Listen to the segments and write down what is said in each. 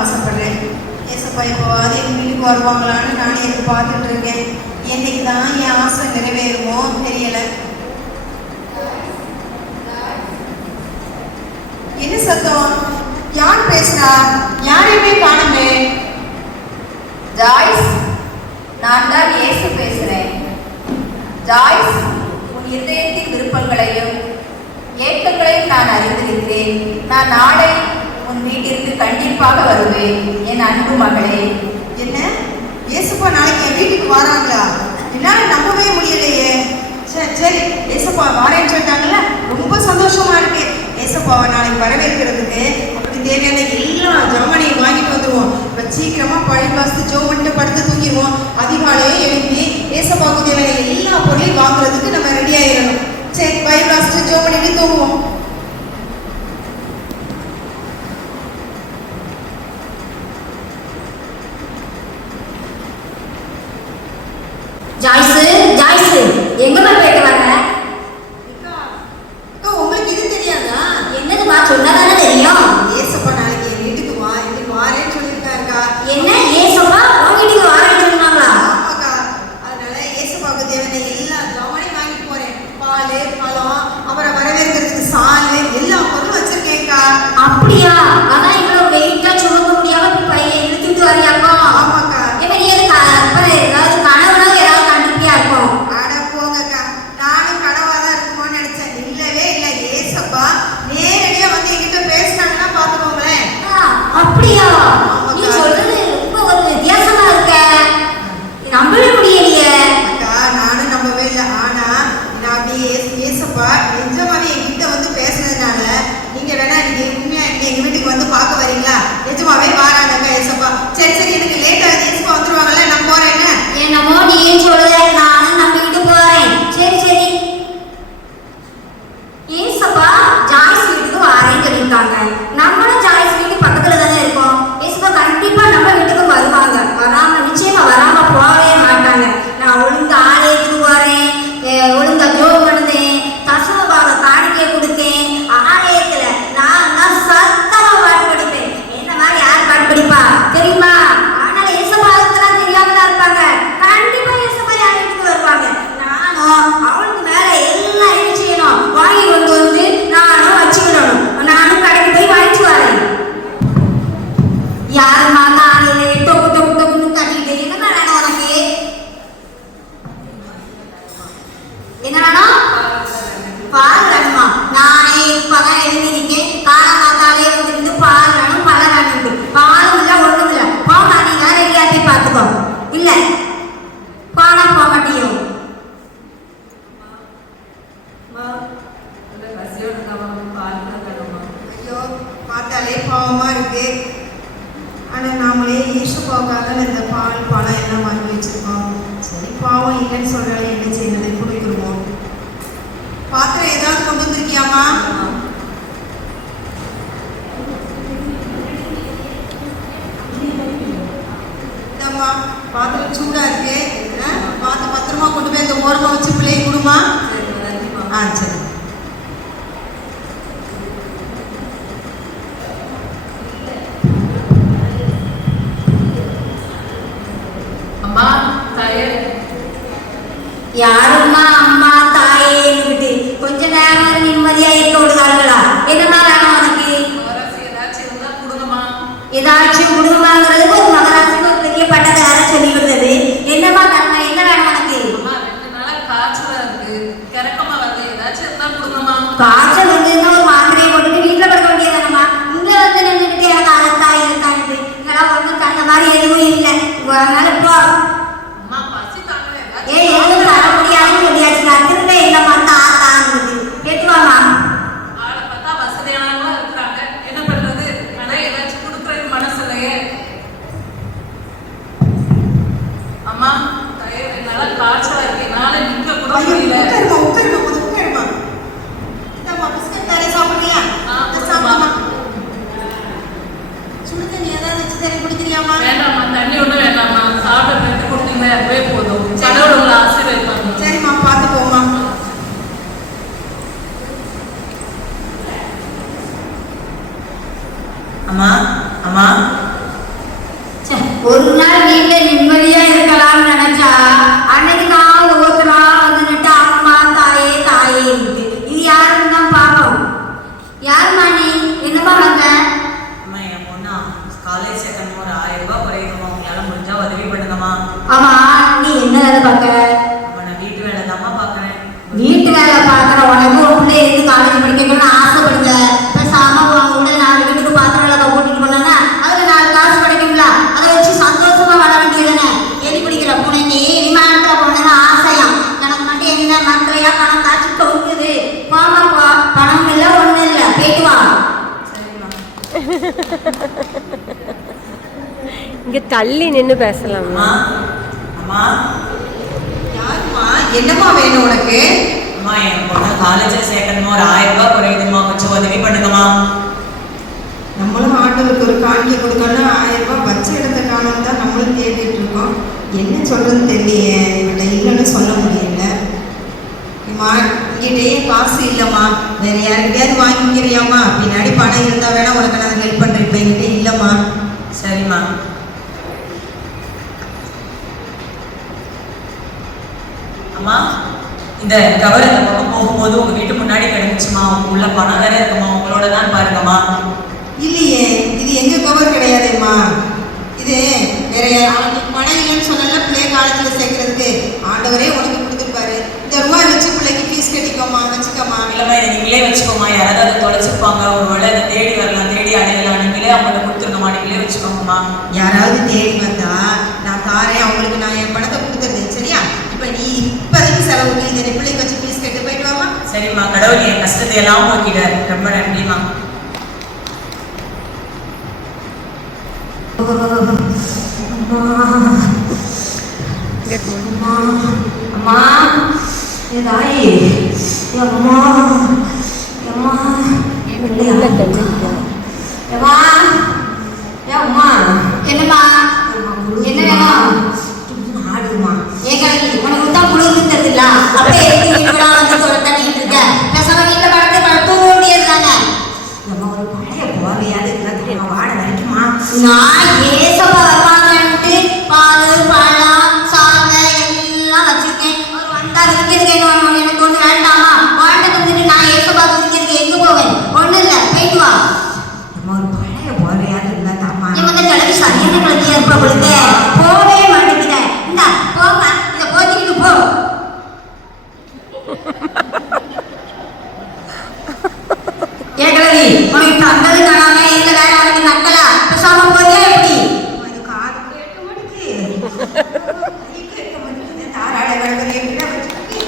ஆசைப்படுறேன். ஏசப்பா எப்போவாது எங்கள் வீட்டுக்கு வருவாங்களான்னு நானே எதிர்பார்த்துட்டு இருக்கேன். என்னைக்கு தான் என் ஆசை நிறைவேறுமோ தெரியலை. என்ன சத்தம்? யார் பேசுறா? யாரையுமே காணுமே. ஜாய்ஸ், நான் தான் இயேசு பேசுறேன். ஜாய்ஸ், உன் இதயத்தின் விருப்பங்களையும் ஏக்கங்களையும் நான் அறிந்திருக்கிறேன். நான் நாளை உன் வீட்டிற்கு கண்டிப்பாக வருவேன் என் அன்பு மகளே. என்ன, ஏசப்பா நாளைக்கு என் வீட்டுக்கு வராங்களா? என்னால் நம்பவே முடியலையே. சரி சரி, ஏசப்பா வாரேன்னு சொல்லிட்டாங்கல்ல, ரொம்ப சந்தோஷமா இருக்கு. ஏசப்பாவை நாளைக்கு வரவேற்கிறதுக்கு அப்படி தேவையான எல்லா ஜாமானையும் வாங்கிட்டு வந்துடுவோம். இப்போ சீக்கிரமா பழைய வாசித்து ஜோ பண்ணிட்டு படுத்து தூங்கிடுவோம். அதிகாலையே எழுப்பி ஏசப்பாவுக்கு தேவையான எல்லா பொருளையும் வாங்குறதுக்கு நம்ம ரெடி ஆயிடணும். சரி, பழைய வாசித்து ஜோ பண்ணிட்டு தூங்குவோம். ஜாய்ஸு, ஜாய்ஸு, எங்கம்மா போயிட்டு வர? உங்களுக்கு இது தெரியாதா? என்னதுமா, சொன்னதானே தெரியும். ஏசப்பா நாளைக்கு என் வீட்டுக்கு வாரேன்னு சொல்லியிருக்காருக்கா. என்ன, ஏசப்பா உன் வீட்டுக்கு வாரேன்னு சொன்னாங்களா? ஆமாக்கா, அதனால ஏசப்பாவுக்கு தேவையான எல்லா ஜாமானையும் வாங்கிட்டு போறேன். பால், பழம், அப்புறம் வரவேற்கிறதுக்கு சால், எல்லா பொருளும் வச்சிருக்கேன்க்கா. அப்படியா? அதான் இவ்வளவு வெயிட்டா சுமக்க முடியாம பையை இழுத்துட்டு வரியாக்கா? ஆமாக்கா. இப்ப நீ ஏதாவது கனவுனா ஏதாவது கண்டிப்பா இருக்கும். அட போங்கக்கா, நானும் கனவாதான் இருக்குமோன்னு நினைச்சேன். இல்லவே இல்லை, ஏசப்பா நேரடியா வந்து என்கிட்ட பேசினாங்கன்னா பாத்துக்கோங்களேன். அப்படியா? நீ சொல்றது ரொம்ப ஒரு வித்தியாசமா இருக்க, நம்பவே முடியலையே. அக்கா, நானும் நம்பவே இல்லை. ஆனா நான் அப்படியே ஏசப்பா நிஜமாவே என்கிட்ட வந்து பேசுனதுனால நீங்க வேணா நீங்க உண்மையா எங்க வீட்டுக்கு வந்து பார்க்க வரீங்களா? நிஜமாவே வாராங்கக்கா ஏசப்பா. சரி சரி, எனக்கு லேட் ஆகுது. ஏசப்பா வந்துருவாங்கல்ல, நான் போறேன். என்னமோ நீ சொல்லுத, நானும் நம்பிக்கிட்டு போறேன். சரி சரி. ஏசப்பா ஜாய்ஸ் வீட்டுக்கு வாரேன்னு சொல்லியிருக்காங்க. நம்மளும் ஜாய்ஸ் வீட்டு பக்கத்துல தானே இருக்கோம். ஏசப்பா கண்டிப்பா நம்ம வீட்டுக்கு வருவாங்க. நிச்சயமா வராம போகவே மாட்டாங்க. நான் ஒழுங்கா ஆலயத்துக்கு போறேன், ஒழுங்கா ஜோ பண்ணுதேன், தசமபாக காணிக்கை கொடுத்தேன். ஆலயத்துல நான் சத்தமா பாட்டு படிப்பேன். என்ன மாதிரி யார் பாட்டு படிப்பா தெரியுமா? ஆனால் ஏசப்பா அதுக்கெல்லாம் தெரியாமலாம் இருப்பாங்க. கண்டிப்பா ஏசப்பா யார் வீட்டுக்கு வருவாங்க. நானும் அவளுக்கு மேல எல்லாம் என்ன செய்யணும், வாங்கி கொண்டு வந்து நானும் வச்சுக்கணும். நானும் கடைக்கு போய் வாங்கிட்டு வரேன். யாருமா காலையில தொக்கு தொக்கு தொக்குன்னு கட்டிட்டு என்ன வேணும் உனக்கு? என்ன வேணும்? பால் வேணுமா? நானே இப்பதான் எழுந்திருக்கேன். காலங்காத்தாலே வந்து பால் வேணும், பழம் வேணும். பாலும் இல்லை, ஒண்ணும் இல்லை. போமா, நீ வேற எங்கேயாத்தையும் பார்த்துக்கோ. இல்லை போனா போக மாட்டேன். ஐயோ, பார்த்தாலே பாவமா இருக்கு. ஆனா நாமளே ஏசப்பாவுக்காக இந்த பால், பழம் எல்லாம் வாங்கி வச்சிருக்கோம். சரி, பாவம் இல்லைன்னு சொல்றாலே என்ன செய்யறது, கொடுத்துருவோம். பாத்திரம் ஏதாவது கொண்டு வந்திருக்கியாமா? இந்தாம்மா, பாத்திரம் சூடா இருக்கு. பார்த்து பத்திரமா கொண்டு போய் இந்த ஓரமா வச்சு பிள்ளையை கொடுமா. ஆ சரி. யாரும்மா அம்மா தாயே விட்டு கொஞ்ச நேரம் நிம்மதியா இருக்க விடுவார்களா? என்னமா வேணும் உனக்கு? ஏதாச்சும் குடும்பமாங்கிறதுக்கு ஒரு மகராசிக்கு ஒரு பெரிய பட்டத்தை வேற சொல்லி விடுறது. என்னமா தரமா, என்ன வேணும் உனக்கு? காய்ச்சல் வந்து ஒரு மாத்திரையை போட்டுட்டு வீட்டுல படுக்க வேண்டியதானம்மா. இங்க வந்து நின்றுட்டு எனக்கு அழகா இருக்கானது இதெல்லாம் ஒண்ணும் தந்த மாதிரி எதுவும் இல்லை. அதனால போ. எதுவும் தர முடியாதுன்னு சொல்லியாச்சு. திரும்ப இல்லம்மா, தாத்தான்னு கேட்டுவாமா. சரிம்மா, பார்த்து போமா. அம்மா, அம்மா, ஒரு நாள் வீட்டுல நிம்மதியா இருக்கலாம்னு நினைச்சா அன்னைக்கு தான் ஒவ்வொருத்தரா வந்து நிட்டு அம்மா தாயே தாயே இருக்கு. இது யாருன்னு தான் பாப்போம். யாருமா நீ? என்னமா வந்த? அம்மா என் பொண்ணா காலேஜ் சேர்க்கணும், ஒரு 1000 ரூபாய் குறையுதுமா, உங்களால முடிஞ்சா உதவி பண்ணுங்கம்மா. ஆமா, நீ என்ன வேலை பார்க்க? அம்மா நான் வீட்டு வேலை தான்மா பாக்குறேன். வீட்டு வேலை பார்க்குற உனக்கு ஒரு பிள்ளை இருந்து காலேஜ் படிக்கணும்னு ஆசைப்படுங்க. பேசாம உங்க கூட 4 வீட்டுக்கு பாத்திரம் விளக்க கூட்டிட்டு போனா அதுல 4 காசு கிடைக்கும்ல, அதை வச்சு சந்தோஷமா வளர வேண்டியதுதானே. எலி பிடிக்கிற பூனைக்கு விமானத்துல போனேன்னு ஆசையா, எனக்கு மட்டும் என்ன மக்களையா பணம் காய்ச்சி தொங்குது. போமாப்பா, பணம் இல்லை ஒண்ணு இல்லை, போயிட்டு வா. சரிம்மா. இங்க தள்ளி நின்று பேசலாம். அம்மா அம்மா யாருமா? என்னம்மா வேணும் உனக்கு? அம்மா என் பொண்ணு காலேஜில் சேர்க்கணுமா, ஒரு 1000 ரூபாய் குறையுதுமா, கொஞ்சம் உதவி பண்ணுங்கம்மா. நம்மளும் ஆண்டவருக்கு ஒரு காணிக்கை கொடுக்கணும்னா 1000 ரூபாய் வச்ச இடத்த காணும் தான் நம்மளும் தேடிட்டு இருக்கோம். என்ன சொல்றதுன்னு தெரியலையே, இவட்ட இல்லைன்னு சொல்ல முடியல. அம்மா இங்கிட்டே காசு இல்லைம்மா, வேற யாருக்கிட்டையாவது வாங்கிக்கிறியாம்மா? பின்னாடி பணம் இருந்தா வேணா உனக்கு நான் ஹெல்ப் பண்றேன், இப்போ என்கிட்ட இல்லைம்மா. சரிம்மா. அம்மா இந்த கவர் அந்த பக்கம் போகும்போது உங்க வீட்டு முன்னாடி கிடந்துச்சுமா, உள்ள பணம் வேற இருக்குமா, உங்களோட தான் பாருங்கம்மா. இல்லையே, இது எங்க கவர் கிடையாதேம்மா. இது வேற அவனுக்கு பணம் இல்லைன்னு சொன்னால பிள்ளைய காலேஜில் சேர்க்கறதுக்கு ஆண்டவரே உனக்கு கொடுத்துருப்பாரு. இந்த ரூபாய் வச்சு பிள்ளைக்கு ஃபீஸ் கட்டிக்கோமா, வச்சுக்கோமா. இல்லைம்மா இதை நீங்களே வச்சுக்கோமா, யாராவது அதை தொலைச்சிருப்பாங்க, ஒரு வேளை அதை தேடி வரலாம், தேடி அடையலாம், நீங்களே அவங்கள்ட்ட கொடுத்துருங்கம்மா, நீங்களே வச்சுக்கோங்கம்மா. யாராவது தேடி வந்தா நான் தாரேன், அவங்களுக்கு நான் என் பணத்தை கொடுத்துருது, சரியா? இப்போ நீ இப்போதைக்கு செலவுக்கு இதை பிள்ளைக்கு வச்சு ஃபீஸ் கட்டு போயிட்டு வாமா. சரிம்மா, கடவுள் என் கஷ்டத்தை எல்லாம் போக்கிட்டார், ரொம்ப நன்றிம்மா. அம்மா ஏதாயி அம்மா அம்மா அம்மா என்னம்மா என்ன வேணும்? ஆடுமா ஏன் கடைக்கு உனக்கு தான் குளிர்ந்து தருதுல்ல, அப்படியே வந்து தட்டிக்கிட்டு இருக்க. பேசாம வீட்டில் படத்தை தூங்க வேண்டியது தானே. நம்ம ஒரு பழைய போவையாவது இருந்தா வாட வரைக்குமா? நான் ஏசப்பா வருவாங்கன்ட்டு பால் பழம் சாங்க எல்லாம் வச்சிருக்கேன். அவர் வந்தா விற்கிறதுக்கு என்ன எனக்கு ஒண்ணு வேண்டாமா? வாண்ட வந்துட்டு நான் ஏசப்பா விற்கிறதுக்கு எங்க போவேன்? ஒண்ணு இல்லை, போயிட்டு வா. நம்ம ஒரு பழைய போவையாவது இருந்தா தாமா. இவங்க கிளம்பி சரியான கிளம்பியா இருப்பா பொழுது போவே மாட்டேங்கிறேன். இந்த போங்க, இதை போத்திக்கிட்டு போ. ஏகலவி உனக்கு அங்கது காணாம இல்ல வேற அவனுக்கு நக்கலா பேசாம போறியா எப்படி? அது காது கேட்க மாட்டேங்குது. தாராள கணபதியை கிட்ட வச்சுக்கிட்டு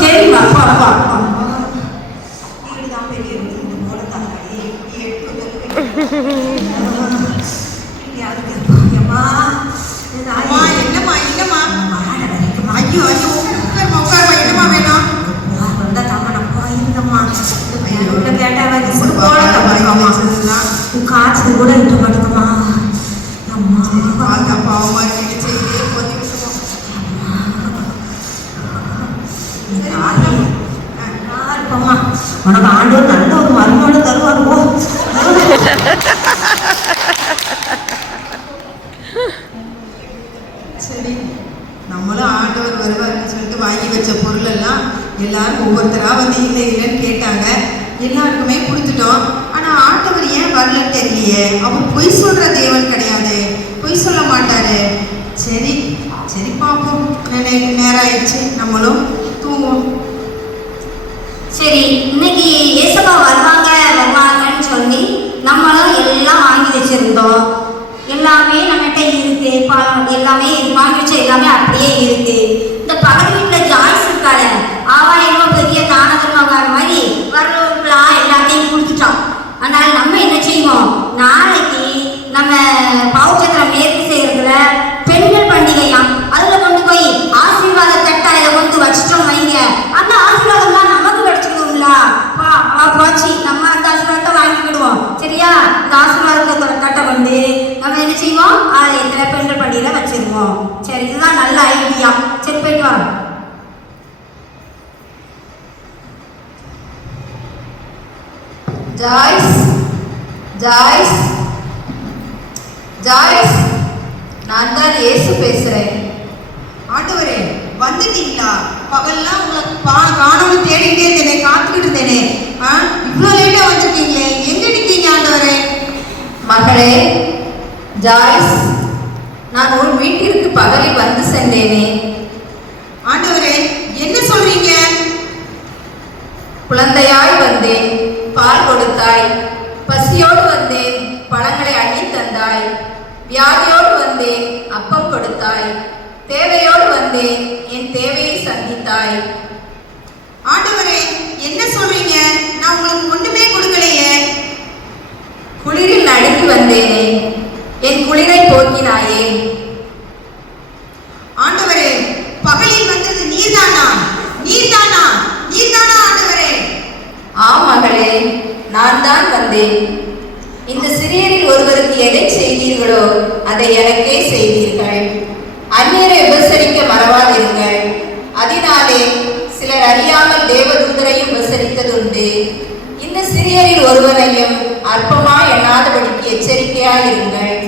சரி வா போ போ. இப்படிதான் பெரிய மூல தாராளி என்னம்மா இல்லம்மா ஐயோ ஐயோ உட்காருமா உட்காருமா. என்னம்மா வேணும்? வந்தா தாம நம்ம இருந்தம்மா காய்ச்சது கூட இருக்க மாட்டேங்கம்மா. அம்மா பார்க்க பாவமா இருக்கு, செய்தே போதி விட்டுருவோம். இருப்பம்மா உனக்கு ஆண்டவர் நல்ல ஒரு மருமகன் தருவாருவோ. சரி, நம்மளும் ஆண்டவர் வருவாருன்னு சொல்லிட்டு வாங்கி வச்ச பொருள் எல்லாம் எல்லாரும் ஒவ்வொருத்தரா வந்து இல்லை இல்லைன்னு கேட்டாங்க. எல்லாருக்குமே கொடுத்துட்டோம். ஆனா ஆண்டவர் ஏன் வரலன்னு தெரியலையே. அவர் பொய் சொல்ற தேவன் கிடையாது, பொய் சொல்ல மாட்டாரு. சரி சரி பார்ப்போம். நேரம் ஆயிடுச்சு, நம்மளும் தூங்குவோம். சரி, இன்னைக்கு ஏசப்பா வருவாங்கன்னு சொல்லி நம்மளும் எல்லாம் வாங்கி வச்சிருந்தோம். எல்லாமே நம்மகிட்ட இருக்கு, எல்லாமே வாங்கி வச்ச எல்லாமே அப்படியே இருக்கு. இந்த பக்கத்து வீட்டில் ஜாய்ஸ் இருக்காரு, அவா என்னமோ பெரிய தானதர்மகார மாதிரி வர்றவங்களா எல்லாத்தையும் கொடுத்துட்டோம். அதனால நம்ம என்ன செய்வோம், நாளைக்கு நம்ம பௌச்சத்திரம் மேற்கு செய்யறதுல பெண்கள் பண்டிகையாம், அதுல கொண்டு போய் ஆசீர்வாத தட்டாயில கொண்டு வச்சிட்டோம் வைங்க. அந்த ஆசீர்வாதம்லாம் நமக்கு கிடைச்சிடுவோம்ல. போச்சு, நம்ம அந்த ஆசீர்வாதத்தை வாங்கிக்கிடுவோம். சரியா? இந்த ஆசீர்வாதத்தை தட்டை கொண்டு நம்ம என்ன செய்வோம், ஆலயத்துல பெண்கள் பண்டிகையில வச்சிருவோம். சரி, இதுதான் நல்ல ஐடியா. சரி, போயிட்டு வரோம். ஜாய்ஸ் ஜாய்ஸ் ஜாய்ஸ், நான் தான் இயேசு பேசுறேன். ஆண்டவரே, வந்துட்டீங்களா? பகல்லாம் உங்களை காணோம்னு தேடிட்டே இருந்தேனே, காத்துக்கிட்டு இருந்தேனே. இவ்வளோ லேட்டா வந்திருக்கீங்களே, எங்க நிக்கீங்க ஆண்டவரே? மகளே ஜாய்ஸ், நான் உன் வீட்டிற்கு பகலில் வந்து சென்றேனே. ஆண்டவரே, என்ன சொல்றீங்க? குழந்தையாய் வந்தேன், பால் கொடுத்தாய். பசியோடு வந்தேன், பழங்களை அள்ளி தந்தாய். வியாதியோடு வந்தேன், அப்பம் கொடுத்தாய். தேவையோடு வந்தேன், என் தேவையை சந்தித்தாய். ஆண்டவரே, என்ன சொல்றீங்க? நான் உங்களுக்கு ஒண்ணுமே கொடுக்கலையே. குளிரில் நடுங்கி வந்தேனே, என் குளிரை போக்கினாயே. ஆண்டவரே, பகலில் வந்தது நீர்தானா? நீர்தானா? நீர்தானா ஆண்டவரே? ஆம் மகளே, நான் தான் வந்தேன். இந்த சிறியரில் ஒருவருக்கு எதை செய்தீர்களோ அதை எனக்கே செய்தீர்கள். அந்நியரை உபசரிக்க மறவாதிருங்கள். அதனாலே சிலர் அறியாமல் தேவதூதரையும் உபசரித்ததுண்டு. இந்த சிறியரில் ஒருவரையும் அற்பமாய் எண்ணாதபடிக்கு எச்சரிக்கையாயிருங்கள்.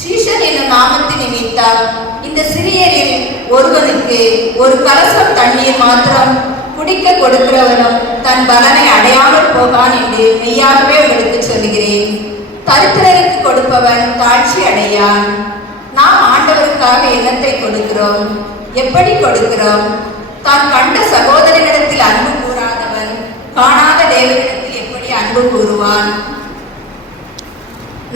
சீஷன் என்னும் நாமத்தின் நிமித்தம் இந்த சிறியரில் ஒருவனுக்கு ஒரு கலசம் தண்ணீர் மாத்திரம் குடிக்க கொடுக்கிறவனும் தன் பலனை அடையாமல் போகான் என்று மெய்யாகவே உங்களுக்கு சொல்லுகிறேன். தரித்திரருக்கு கொடுப்பவன் தாழ்ச்சி அடையான். நாம் ஆண்டவருக்காக எண்ணத்தை கொடுக்கிறோம். எப்படி கொடுக்கிறோம்? தான் கண்ட சகோதரனிடத்தில் அன்பு கூறாதவன் காணாத தேவனிடத்தில் எப்படி அன்பு கூறுவான்?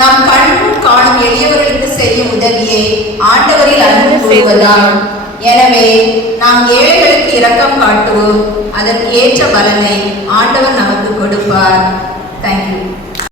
நாம் கண்முன் காணும் எளியவர்களுக்கு செய்யும் உதவியை ஆண்டவரில் அன்பு கூறுவதால். எனவே நாம் ஏழைகளுக்கு இரக்கம் காட்டுவோம். அதற்கு ஏற்ற பலனை ஆண்டவர் நமக்கு கொடுப்பார். தேங்க்யூ.